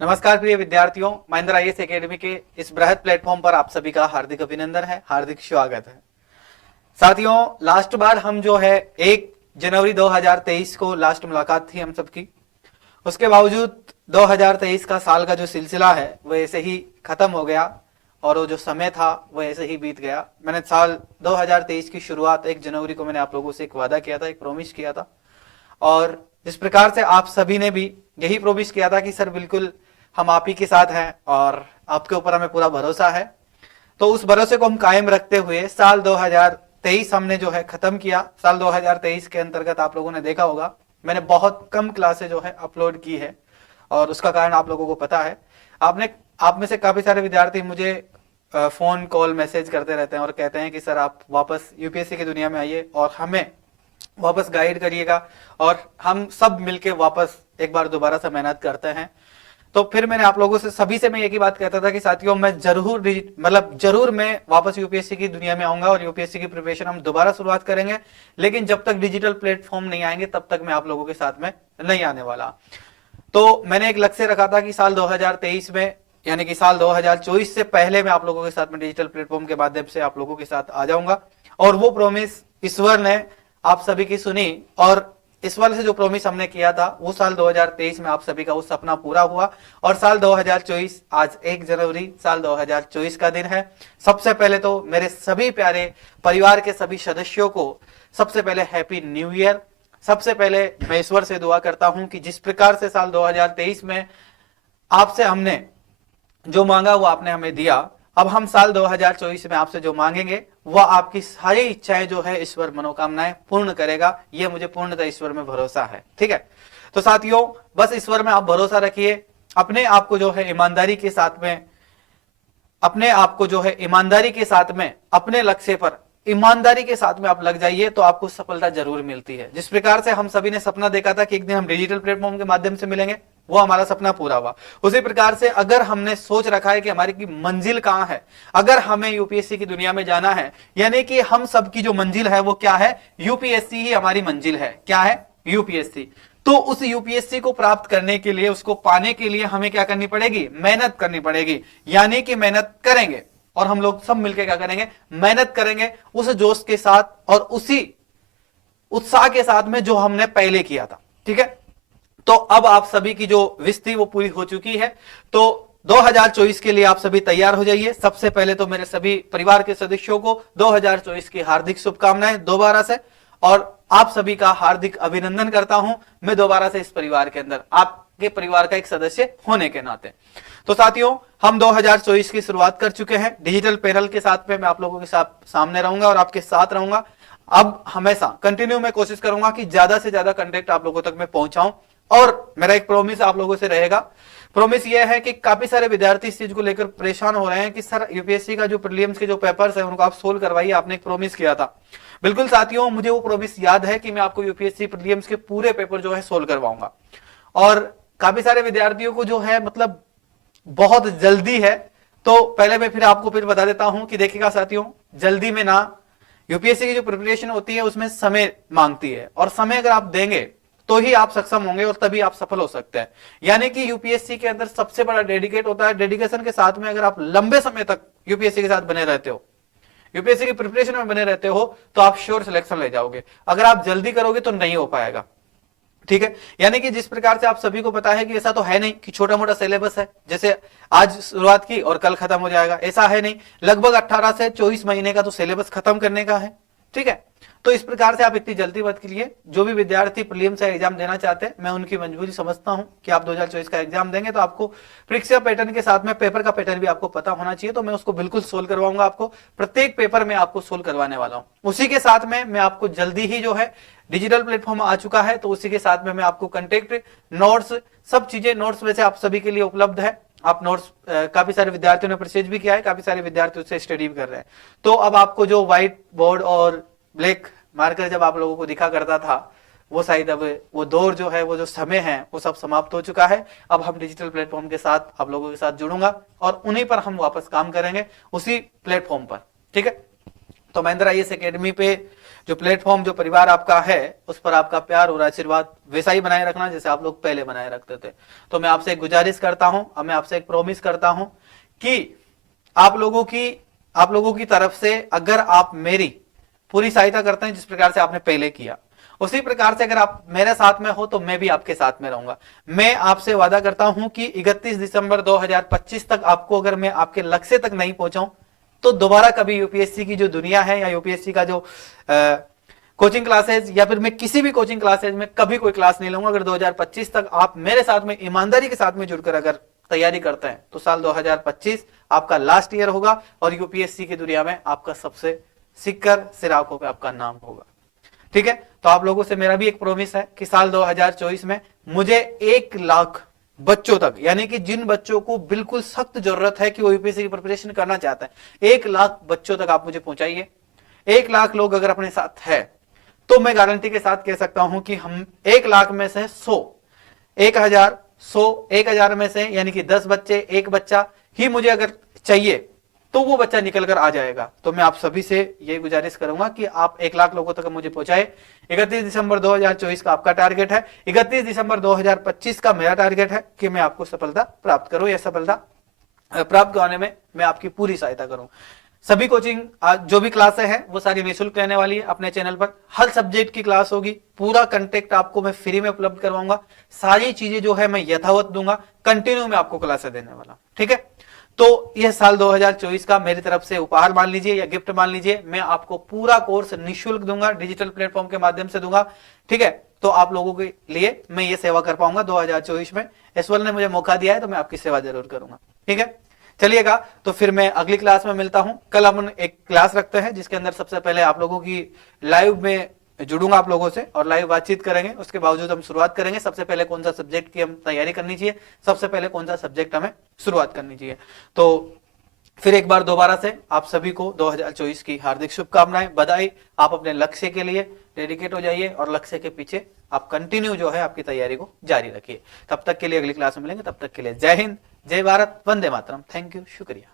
नमस्कार प्रिय विद्यार्थियों, महिंद्रा आईएएस एकेडमी के इस बृहद प्लेटफॉर्म पर आप सभी का हार्दिक अभिनंदन है, हार्दिक स्वागत है। साथियों, लास्ट बार हम जो है 1 जनवरी 2023 को लास्ट मुलाकात थी हम सबकी। उसके बावजूद 2023 का साल का जो सिलसिला है वो ऐसे ही खत्म हो गया और वो जो समय था वो ऐसे ही बीत गया। मैंने साल 2023 की शुरुआत 1 जनवरी को मैंने आप लोगों से एक वादा किया था, एक प्रॉमिस किया था, और जिस प्रकार से आप सभी ने भी यही प्रॉमिस किया था कि सर बिल्कुल हम आप ही के साथ हैं और आपके ऊपर हमें पूरा भरोसा है, तो उस भरोसे को हम कायम रखते हुए साल 2023 हमने जो है खत्म किया। साल 2023 के अंतर्गत आप लोगों ने देखा होगा मैंने बहुत कम क्लासें जो है अपलोड की है, और उसका कारण आप लोगों को पता है। आप में से काफी सारे विद्यार्थी मुझे फोन कॉल मैसेज करते रहते हैं और कहते हैं कि सर आप वापस यूपीएससी की दुनिया में आइए और हमें वापस गाइड करिएगा और हम सब मिलके वापस एक बार दोबारा से मेहनत करते हैं। तो फिर मैंने आप लोगों से सभी से मैं एक ही बात कहता था कि साथियों मैं जरूर मैं वापस यूपीएससी की दुनिया में आऊंगा और यूपीएससी की प्रिपरेशन हम दोबारा शुरुआत करेंगे, लेकिन जब तक डिजिटल प्लेटफॉर्म नहीं आएंगे तब तक मैं आप लोगों के साथ में नहीं आने वाला। तो मैंने एक लक्ष्य रखा था कि साल 2023 में, यानी कि साल 2024 से पहले मैं आप लोगों के साथ में डिजिटल प्लेटफॉर्म के माध्यम से आप लोगों के साथ आ जाऊंगा, और वो प्रॉमिस ईश्वर ने आप सभी की सुनी, और इस वर्ष से जो प्रॉमिस हमने किया था वो साल 2023 में आप सभी का वो सपना पूरा हुआ। और साल 2024 आज 1 जनवरी साल 2024 का दिन है। सबसे पहले तो मेरे सभी प्यारे परिवार के सभी सदस्यों को सबसे पहले हैप्पी न्यू ईयर। सबसे पहले मैं ईश्वर से दुआ करता हूं कि जिस प्रकार से साल 2023 में आपसे हमने जो मांगा वो आपने हमें दिया, अब हम साल 2024 में आपसे जो मांगेंगे वह आपकी सारी इच्छाएं जो है ईश्वर मनोकामनाएं पूर्ण करेगा। ये मुझे पूर्णतः ईश्वर में भरोसा है। ठीक है, तो साथियों बस ईश्वर में आप भरोसा रखिए, अपने आप को जो है ईमानदारी के साथ में, अपने लक्ष्य पर ईमानदारी के साथ में आप लग जाइए तो आपको सफलता जरूर मिलती है। जिस प्रकार से हम सभी ने सपना देखा था कि एक दिन हम डिजिटल प्लेटफॉर्म के माध्यम से मिलेंगे, वो हमारा सपना पूरा हुआ। उसी प्रकार से अगर हमने सोच रखा है कि हमारी की मंजिल कहां है, अगर हमें यूपीएससी की दुनिया में जाना है, यानी कि हम सबकी जो मंजिल है वो क्या है, यूपीएससी ही हमारी मंजिल है। क्या है? यूपीएससी। तो उस यूपीएससी को प्राप्त करने के लिए, उसको पाने के लिए हमें क्या करनी पड़ेगी? मेहनत करनी पड़ेगी। यानी कि मेहनत करेंगे, और हम लोग सब मिलकर क्या करेंगे? मेहनत करेंगे उस जोश के साथ और उसी उत्साह के साथ में जो हमने पहले किया था। ठीक है, तो अब आप सभी की जो विश थी वो पूरी हो चुकी है। तो 2024 के लिए आप सभी तैयार हो जाइए। सबसे पहले तो मेरे सभी परिवार के सदस्यों को 2024 की हार्दिक शुभकामनाएं दोबारा से, और आप सभी का हार्दिक अभिनंदन करता हूं मैं दोबारा से इस परिवार के अंदर, आपके परिवार का एक सदस्य होने के नाते। तो साथियों हम 2024 की शुरुआत कर चुके हैं। डिजिटल पैनल के साथ में मैं आप लोगों के साथ सामने रहूंगा और आपके साथ रहूंगा। अब हमेशा कंटिन्यू मैं कोशिश करूंगा कि ज्यादा से ज्यादा कंटेंट आप लोगों तक मैं पहुंचाऊं, और मेरा एक प्रॉमिस आप लोगों से रहेगा। प्रॉमिस यह है कि काफी सारे विद्यार्थी इस चीज को लेकर परेशान हो रहे हैं कि सर यूपीएससी का जो प्रीलिम्स के जो पेपर्स है उनको आप सोल्व करवाइए, आपने एक प्रॉमिस किया था। बिल्कुल साथियों, मुझे वो प्रॉमिस याद है कि मैं आपको यूपीएससी प्रीलिम्स के पूरे पेपर जो है सोल्व करवाऊंगा। और काफी सारे विद्यार्थियों को जो है मतलब बहुत जल्दी है, तो पहले मैं फिर आपको फिर बता देता हूं कि देखिएगा साथियों, जल्दी में ना, यूपीएससी की जो प्रिपरेशन होती है उसमें समय मांगती है, और समय अगर आप देंगे तो ही आप सक्षम होंगे और तभी आप सफल हो सकते हैं। यानी कि यूपीएससी के अंदर सबसे बड़ा डेडिकेट होता है। डेडिकेशन के साथ में अगर आप लंबे समय तक यूपीएससी के साथ बने रहते हो, यूपीएससी की प्रिपरेशन में बने रहते हो, तो आप श्योर सिलेक्शन ले जाओगे। अगर आप जल्दी करोगे तो नहीं हो पाएगा। ठीक है, यानी कि जिस प्रकार से आप सभी को पता है कि ऐसा तो है नहीं कि छोटा मोटा सिलेबस है, जैसे आज शुरुआत की और कल खत्म हो जाएगा, ऐसा है नहीं। लगभग 18 से 24 महीने का तो सिलेबस खत्म करने का है। ठीक है, तो इस प्रकार से आप इतनी जल्दी मत कीजिए। जो भी विद्यार्थी प्रीलिम्स का एग्जाम देना चाहते हैं, मैं उनकी मजबूरी समझता हूं कि आप 2024 का एग्जाम देंगे तो आपको परीक्षा पैटर्न के साथ में पेपर का पैटर्न भी आपको पता होना चाहिए। तो मैं उसको बिल्कुल सोल्व करवाऊंगा, आपको प्रत्येक पेपर में आपको सोल्व करवाने वाला हूं। उसी के साथ में मैं आपको जल्दी ही जो है डिजिटल प्लेटफॉर्म आ चुका है, तो उसी के साथ में मैं आपको कंटेक्ट, नोट्स, सब चीजें नोट्स वैसे आप सभी के लिए उपलब्ध है। आप नोट्स काफी सारे विद्यार्थियों ने परचेज भी किया है, काफी सारे विद्यार्थी उससे स्टडी भी कर रहे हैं। तो अब आपको जो व्हाइट बोर्ड और ब्लैक मार्कर जब आप लोगों को दिखा करता था, वो शायद अब वो दौर जो है, वो जो समय है, वो सब समाप्त हो चुका है। अब हम डिजिटल प्लेटफॉर्म के साथ आप लोगों के साथ जुड़ूंगा और उन्हीं पर हम वापस काम करेंगे, उसी प्लेटफॉर्म पर। ठीक है, तो महिंद्रा आईएएस एकेडमी पे जो प्लेटफॉर्म, जो परिवार आपका है, उस पर आपका प्यार और आशीर्वाद वैसा ही बनाए रखना जैसे आप लोग पहले बनाए रखते थे। तो मैं आपसे एक गुजारिश करता हूं, अब मैं आपसे एक प्रॉमिस करता हूं कि आप लोगों की तरफ से अगर आप मेरी पूरी सहायता करते हैं जिस प्रकार से आपने पहले किया, उसी प्रकार से अगर आप मेरे साथ में हो तो मैं भी आपके साथ में रहूंगा। मैं आपसे वादा करता हूं कि 31 दिसंबर 2025 तक आपको अगर मैं आपके लक्ष्य तक नहीं पहुंचाऊं तो दोबारा कभी यूपीएससी की जो दुनिया है या यूपीएससी का जो कोचिंग क्लासेज या फिर मैं किसी भी कोचिंग क्लासेज में कभी कोई क्लास नहीं लूंगा। अगर 2025 तक आप मेरे साथ में ईमानदारी के साथ में जुड़कर अगर तैयारी करते हैं तो साल 2025 आपका लास्ट ईयर होगा और यूपीएससी की दुनिया में आपका सबसे सिक्कर सिराकों पे आपका नाम होगा। ठीक है, तो आप लोगों से मेरा भी एक प्रॉमिस है कि साल 2024 में मुझे 1 लाख बच्चों तक, यानी कि जिन बच्चों को बिल्कुल सख्त जरूरत है कि वो यूपीएससी की प्रिपरेशन करना चाहते हैं, 1 लाख बच्चों तक आप मुझे पहुंचाइए। 1 लाख लोग अगर अपने साथ है तो मैं गारंटी के साथ कह सकता हूं कि हम 1 लाख में से 100, 1000 में से यानी कि 10 बच्चे, एक बच्चा ही मुझे अगर चाहिए तो वो बच्चा निकल कर आ जाएगा। तो मैं आप सभी से ये गुजारिश करूंगा कि आप 1 लाख लोगों तक मुझे पहुंचाए। 31 दिसंबर 2024 का आपका टारगेट है, 31 दिसंबर 2025 का मेरा टारगेट है कि मैं आपको सफलता प्राप्त करूं, या सफलता प्राप्त करने में मैं आपकी पूरी सहायता करूं। सभी कोचिंग जो भी क्लासें हैं वो सारी निःशुल्क रहने वाली है। अपने चैनल पर हर सब्जेक्ट की क्लास होगी, पूरा कंटेक्ट आपको मैं फ्री में उपलब्ध करवाऊंगा, सारी चीजें जो है मैं यथावत दूंगा, कंटिन्यू में आपको क्लासें देने वाला। ठीक है, तो यह साल 2024 का मेरी तरफ से उपहार मान लीजिए या गिफ्ट मान लीजिए, मैं आपको पूरा कोर्स निःशुल्क दूंगा, डिजिटल प्लेटफॉर्म के माध्यम से दूंगा। ठीक है, तो आप लोगों के लिए मैं ये सेवा कर पाऊंगा 2024 में। एसवाल ने मुझे मौका दिया है तो मैं आपकी सेवा जरूर करूंगा। ठीक है, चलिएगा, तो फिर मैं अगली क्लास में मिलता हूं। कल हम एक क्लास रखते हैं जिसके अंदर सबसे पहले आप लोगों की लाइव में जुड़ूंगा आप लोगों से और लाइव बातचीत करेंगे। उसके बावजूद हम शुरुआत करेंगे, सबसे पहले कौन सा सब्जेक्ट की हम तैयारी करनी चाहिए, सबसे पहले कौन सा सब्जेक्ट हमें शुरुआत करनी चाहिए। तो फिर एक बार दोबारा से आप सभी को 2024 की हार्दिक शुभकामनाएं, बधाई। आप अपने लक्ष्य के लिए डेडिकेट हो जाइए और लक्ष्य के पीछे आप कंटिन्यू जो है आपकी तैयारी को जारी रखिए। तब तक के लिए अगली क्लास में मिलेंगे, तब तक के लिए जय हिंद, जय भारत, वंदे मातरम। थैंक यू, शुक्रिया।